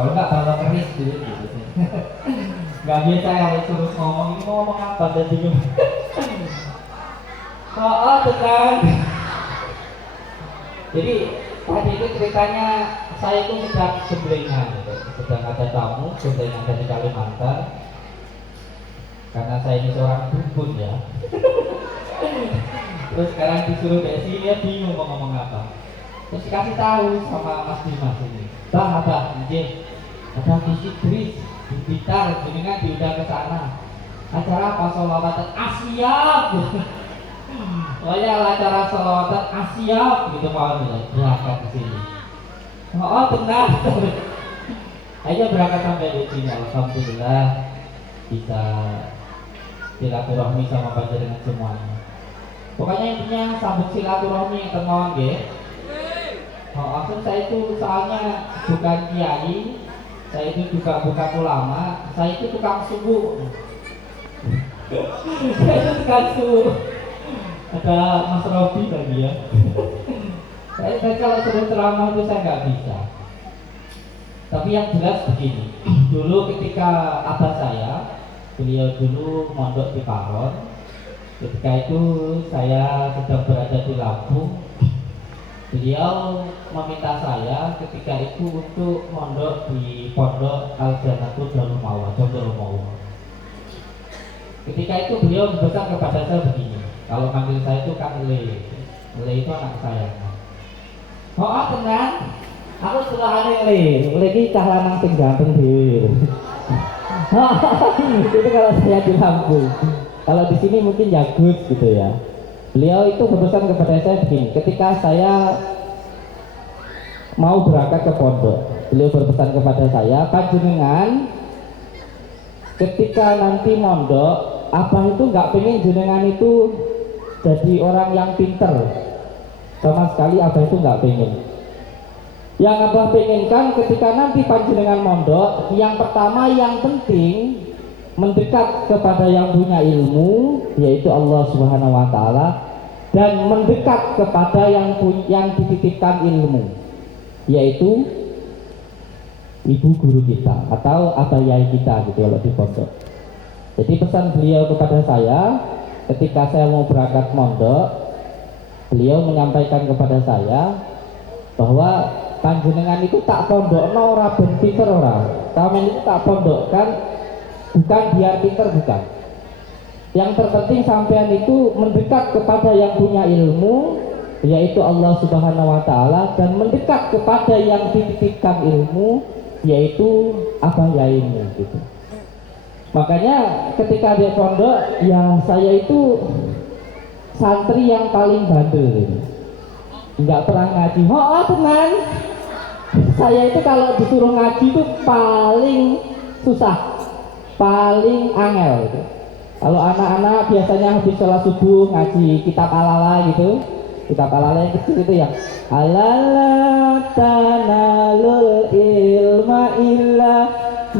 Kalau nggak tambah keris gitu gitu sih. Nggak biasa kalau suruh ngomong ini mau ngomong apa dan bingung. Oh, tenang. Jadi tadi itu ceritanya saya itu sedang sembelengah gitu. Sedang ada tamu sembelengah dari Kalimantan. Karena saya ini seorang dukun ya. Terus sekarang disuruh dari sini dia bingung mau ngomong apa. Terus dikasih tahu sama Mas Dimas ini. Bang, izin. Ada visi Idris di Blitar, jenengan diundang ke sana. Acara apa sholawatan Asia? Oh ya, acara sholawatan Asia gitu mau nih, berangkat ke sini. Oh, benar. Ayo berangkat sampai di sini. Alhamdulillah bisa silaturahmi sama panjenengan semuanya. Pokoknya intinya sambut silaturahmi teman nggih. Oh, maksud saya itu soalnya bukan kiai, saya itu juga bukan ulama, saya itu tukang subuh. Saya itu tukang subuh. Ada Mas Robi tadi ya. Saya kalau suruh ceramah itu saya nggak bisa. Tapi yang jelas begini, dulu ketika abah saya, beliau dulu mondok di Paron. Ketika itu saya sedang berada di Lampung. Beliau meminta saya ketika itu untuk mondok di Pondok Al Janatul Darul Mawah, Darul Mawah. Ketika itu beliau berpesan kepada saya begini, kalau panggil saya itu Kang Le. Le itu anak saya. Oh, tenang. Aku setelahane Le. Le iki cah lanang sing ganteng dhewe. Itu kalau saya di Lampung. Kalau di sini mungkin ya Gus gitu ya. Beliau itu berpesan kepada saya begini, ketika saya mau berangkat ke pondok, beliau berpesan kepada saya, panjenengan ketika nanti mondok, abah itu nggak pengen jenengan itu jadi orang yang pinter, sama sekali abah itu nggak pengen. Yang abah pengenkan ketika nanti panjenengan mondok, yang pertama yang penting mendekat kepada yang punya ilmu, yaitu Allah Subhanahu wa taala, dan mendekat kepada yang dititipkan ilmu, yaitu ibu guru kita atau abah yai kita gitu kalau di pondok. Jadi pesan beliau kepada saya ketika saya mau berangkat mondok, beliau menyampaikan kepada saya bahwa panjenengan itu tak pondokno ora ben pinter ora. Kamen itu tak pondokkan bukan biar pinter, bukan. Yang terpenting sampean itu mendekat kepada yang punya ilmu, yaitu Allah Subhanahu wa taala, dan mendekat kepada yang dititipkan ilmu, yaitu abah yaimu gitu. Makanya ketika di pondok ya saya itu santri yang paling bandel gitu. Nggak pernah ngaji. Oh, tenang. Saya itu kalau disuruh ngaji itu paling susah, paling angel gitu. Kalau anak-anak biasanya habis sholat subuh ngaji kitab alala gitu, kitab alala yang kecil itu ya, alala tanalul ilma illa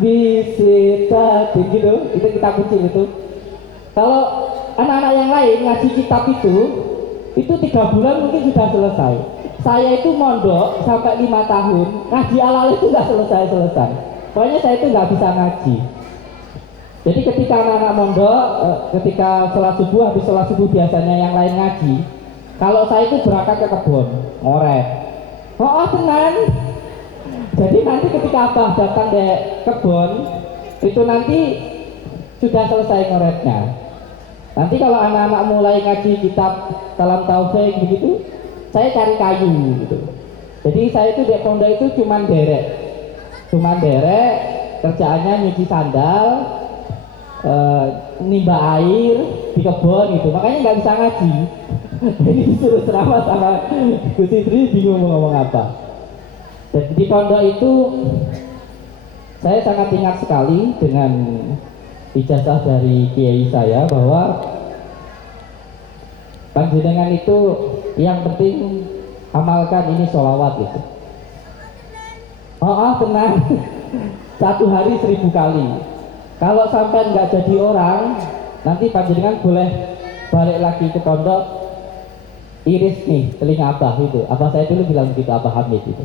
bisitatin gitu, itu kitab kecil itu. Kalau anak-anak yang lain ngaji kitab itu 3 bulan mungkin sudah selesai. Saya itu mondok sampai 5 tahun ngaji alala itu nggak selesai. Pokoknya saya itu nggak bisa ngaji. Jadi ketika anak-anak mondok, ketika sholat subuh, habis sholat subuh biasanya yang lain ngaji. Kalau saya itu berangkat ke kebun, ngoret. Oh, tenang. Jadi nanti ketika abah datang ke kebun, itu nanti sudah selesai ngoretnya. Nanti kalau anak-anak mulai ngaji kitab Kalam Taufik begitu, saya cari kayu gitu. Jadi saya itu di pondok itu cuman derek, kerjaannya nyuci sandal, nimba air di kebun gitu, makanya nggak bisa ngaji. Jadi disuruh ceramah sama Gus Idris bingung mau ngomong apa. Dan di pondok itu saya sangat ingat sekali dengan ijazah dari kiai saya bahwa panjenengan itu yang penting amalkan ini sholawat gitu. Oh, tenang. 1 hari 1000 kali. Kalau sampai nggak jadi orang, nanti panjenengan boleh balik lagi ke pondok, iris nih telinga abah itu. Abah saya dulu bilang begitu, Abah Hamid itu.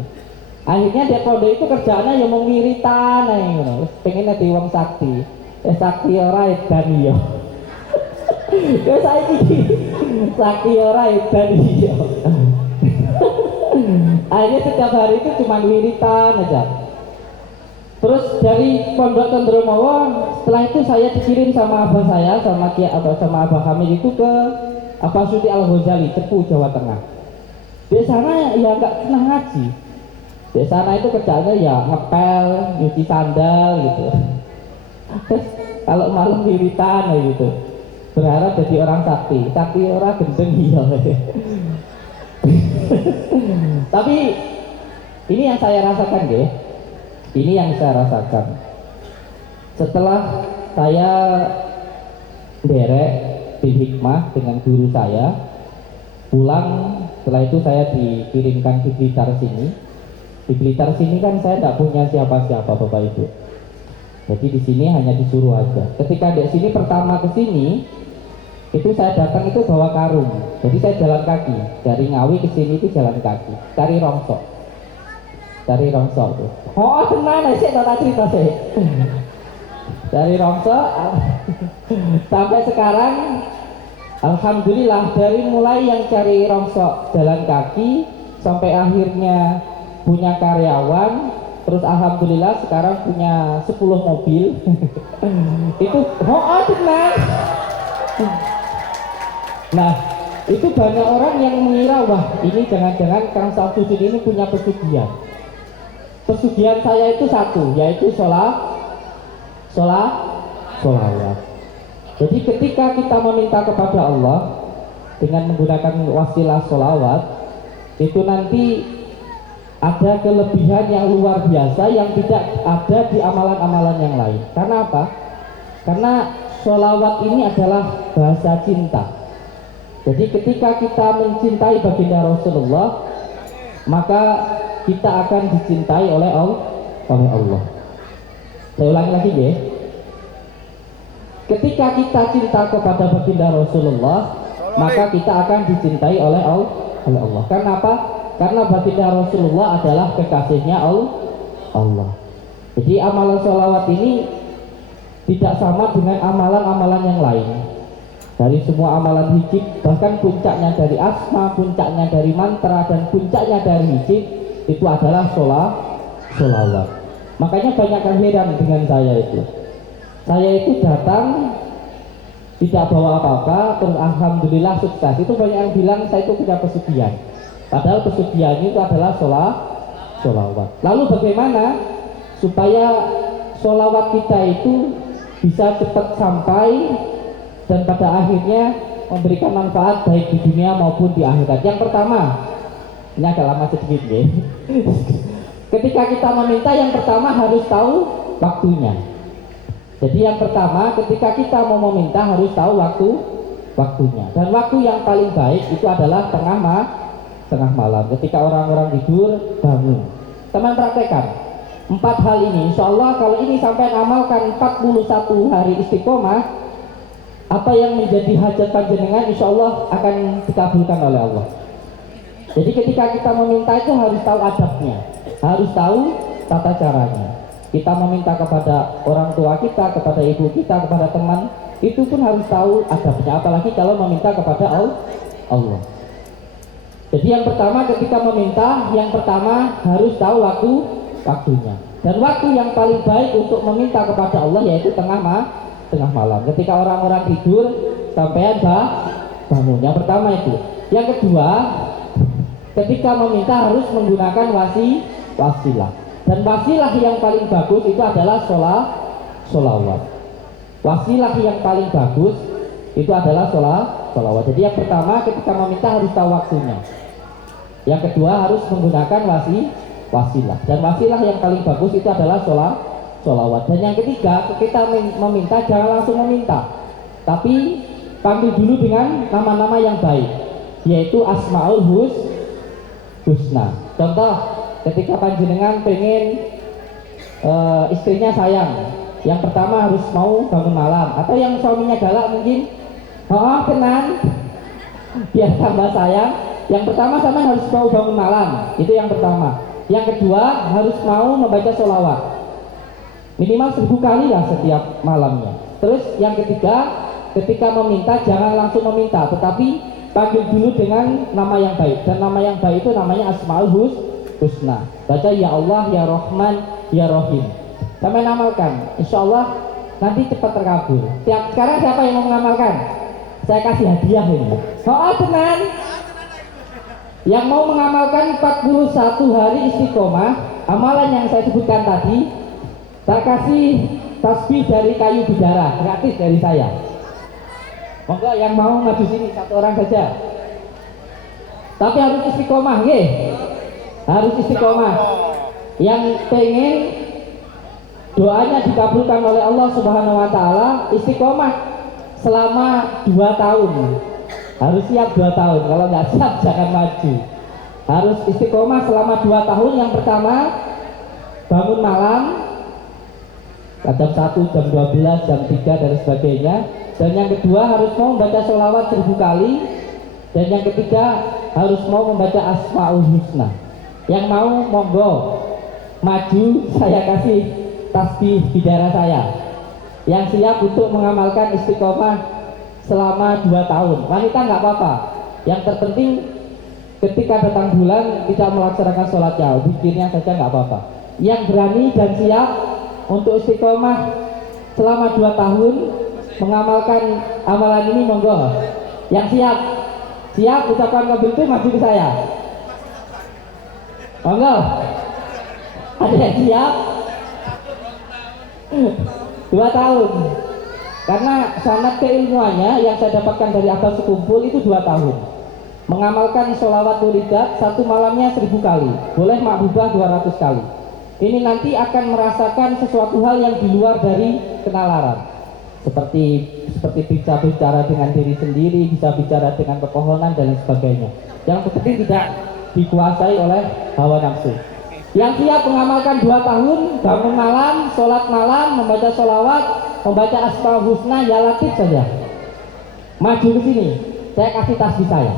Akhirnya dia pondok itu kerjaannya yang mau wiritan ae ngono. Pengen dadi wong sakti. Sakti ora edan yo. Ya saiki sakti ora edan yo. Akhirnya setiap hari itu cuma wiritan aja. Terus dari Pondok Condromowo, setelah itu saya dikirim sama abah saya, sama abah kami itu ke Suti Al Ghazali, Cepu, Jawa Tengah. Di sana ya nggak pernah ngaji. Di sana itu kerjanya ya ngepel, nyuci sandal gitu. Terus kalau malam wiritan gitu. Berharap jadi orang sakti orang gendeng iya. Tapi ini yang saya rasakan deh. Ini yang saya rasakan. Setelah saya derek di hikmah dengan guru saya, pulang setelah itu saya dikirimkan di Blitar sini. Di Blitar sini kan saya tidak punya siapa-siapa Bapak Ibu. Jadi di sini hanya disuruh aja. Ketika di sini pertama ke sini, itu saya datang itu bawa karung. Jadi saya jalan kaki dari Ngawi ke sini itu jalan kaki, cari rongsok. Dari rongsok tuh. Oh tenan sih tak cerita sih. Dari rongsok sampai sekarang alhamdulillah dari mulai yang cari rongsok jalan kaki sampai akhirnya punya karyawan, terus alhamdulillah sekarang punya 10 mobil. Itu tenan. Nah, itu banyak orang yang mengira wah ini jangan-jangan Kang Samsudin ini punya pesugihan. Pesugihan saya itu satu, yaitu sholawat. Jadi ketika kita meminta kepada Allah dengan menggunakan wasilah sholawat, itu nanti ada kelebihan yang luar biasa yang tidak ada di amalan-amalan yang lain. Karena apa? Karena sholawat ini adalah bahasa cinta. Jadi ketika kita mencintai baginda Rasulullah, maka kita akan dicintai oleh Allah. Saya ulangi lagi ya. Ketika kita cinta kepada baginda Rasulullah, maka kita akan dicintai oleh Allah. Karena apa? Karena baginda Rasulullah adalah kekasihnya Allah. Jadi amalan sholawat ini tidak sama dengan amalan-amalan yang lain. Dari semua amalan hijab, bahkan puncaknya dari asma, puncaknya dari mantra, dan puncaknya dari hijab itu adalah sholawat. Makanya banyak yang heran dengan saya itu. Saya itu datang tidak bawa apa-apa, terus alhamdulillah sukses. Itu banyak yang bilang saya itu punya pesugihan. Padahal pesugihan itu adalah sholawat. Lalu bagaimana supaya sholawat kita itu bisa cepat sampai dan pada akhirnya memberikan manfaat baik di dunia maupun di akhirat? Yang pertama, ini agak lama sedikit ya. Ketika kita meminta, yang pertama harus tahu waktunya. Jadi yang pertama, ketika kita mau meminta harus tahu waktunya. Dan waktu yang paling baik itu adalah tengah malam. Ketika orang-orang tidur, bangun. Teman praktekkan 4 hal ini. Insya Allah kalau ini sampai amalkan 41 hari istiqomah, apa yang menjadi hajat panjenengan insya Allah akan dikabulkan oleh Allah. Jadi ketika kita meminta itu harus tahu adabnya, harus tahu tata caranya. Kita meminta kepada orang tua kita, kepada ibu kita, kepada teman, itu pun harus tahu adabnya, apalagi kalau meminta kepada Allah. Jadi yang pertama ketika meminta, yang pertama harus tahu waktunya. Dan waktu yang paling baik untuk meminta kepada Allah yaitu tengah malam. Ketika orang-orang tidur sampai bangun. Yang pertama itu. Yang kedua, ketika meminta harus menggunakan wasilah. Dan wasilah yang paling bagus itu adalah sholawat. Wasilah yang paling bagus itu adalah sholawat. Jadi yang pertama ketika meminta harus tahu waktunya. Yang kedua harus menggunakan wasilah. Dan wasilah yang paling bagus itu adalah sholawat. Dan yang ketiga kita meminta jangan langsung meminta, tapi panggil dulu dengan nama-nama yang baik, yaitu Asmaul Husna. Contoh, ketika panjenengan pengen istrinya sayang, yang pertama harus mau bangun malam. Atau yang suaminya galak mungkin, kenan, biar tambah sayang. Yang pertama sama harus mau bangun malam, itu yang pertama. Yang kedua harus mau membaca sholawat minimal 1000 kali lah setiap malamnya. Terus yang ketiga, ketika meminta jangan langsung meminta, tetapi panggil dulu dengan nama yang baik. Dan nama yang baik itu namanya Asmaul Husna. Baca ya Allah, ya Rahman, ya Rahim. Sampai namalkan, insya Allah nanti cepat terkabul. Sekarang siapa yang mau mengamalkan? Saya kasih hadiah ini. Oh teman, yang mau mengamalkan 41 hari istiqomah, amalan yang saya sebutkan tadi, saya kasih tasbih dari kayu bidara, gratis dari saya. Monggo yang mau maju sini, satu orang saja. Tapi harus istiqomah, nggih. Harus istiqomah. Yang pengen doanya dikabulkan oleh Allah Subhanahu wa taala, istiqomah selama 2 tahun. Harus siap 2 tahun. Kalau nggak siap jangan maju. Harus istiqomah selama 2 tahun. Yang pertama, bangun malam jam 1, jam 12, jam 3 dan sebagainya. Dan yang kedua harus mau membaca sholawat 1000 kali. Dan yang ketiga harus mau membaca Asmaul Husna. Yang mau monggo maju, saya kasih tasbih bidara saya. Yang siap untuk mengamalkan istiqomah selama 2 tahun. Wanita nggak apa-apa. Yang terpenting ketika datang bulan tidak melaksanakan sholat jauh, zikirnya saja nggak apa-apa. Yang berani dan siap untuk istiqomah selama 2 tahun mengamalkan amalan ini monggo. Yang siap ucapan mobil itu maju ke saya. Monggo. Ada yang siap? 2 tahun. Karena sanad keilmuannya yang saya dapatkan dari Abbas Sekumpul itu 2 tahun. Mengamalkan sholawat wulidat 1 malamnya 1000 kali. Boleh makbubah 200 kali. Ini nanti akan merasakan sesuatu hal yang di luar dari kenalaran. Seperti bisa bicara dengan diri sendiri, bisa bicara dengan pepohonan dan sebagainya. Yang penting tidak dikuasai oleh hawa nafsu. Yang siap mengamalkan 2 tahun, bangun malam, sholat malam, membaca sholawat, membaca Asmaul Husna, ya latif saja. Maju ke sini, saya kasih tasbih saya.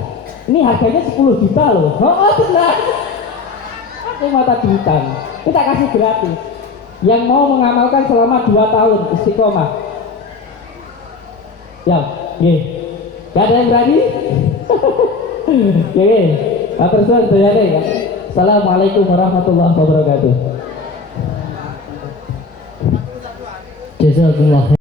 Ini harganya 10 juta loh. Oh benar. Aku mata duitan. Kita kasih gratis. Yang mau mengamalkan selama 2 tahun istiqomah. Ya, nggih. Gak ada yang berani? Nggih. Pak Presiden berani ya. Assalamualaikum warahmatullahi wabarakatuh. Jazakallah.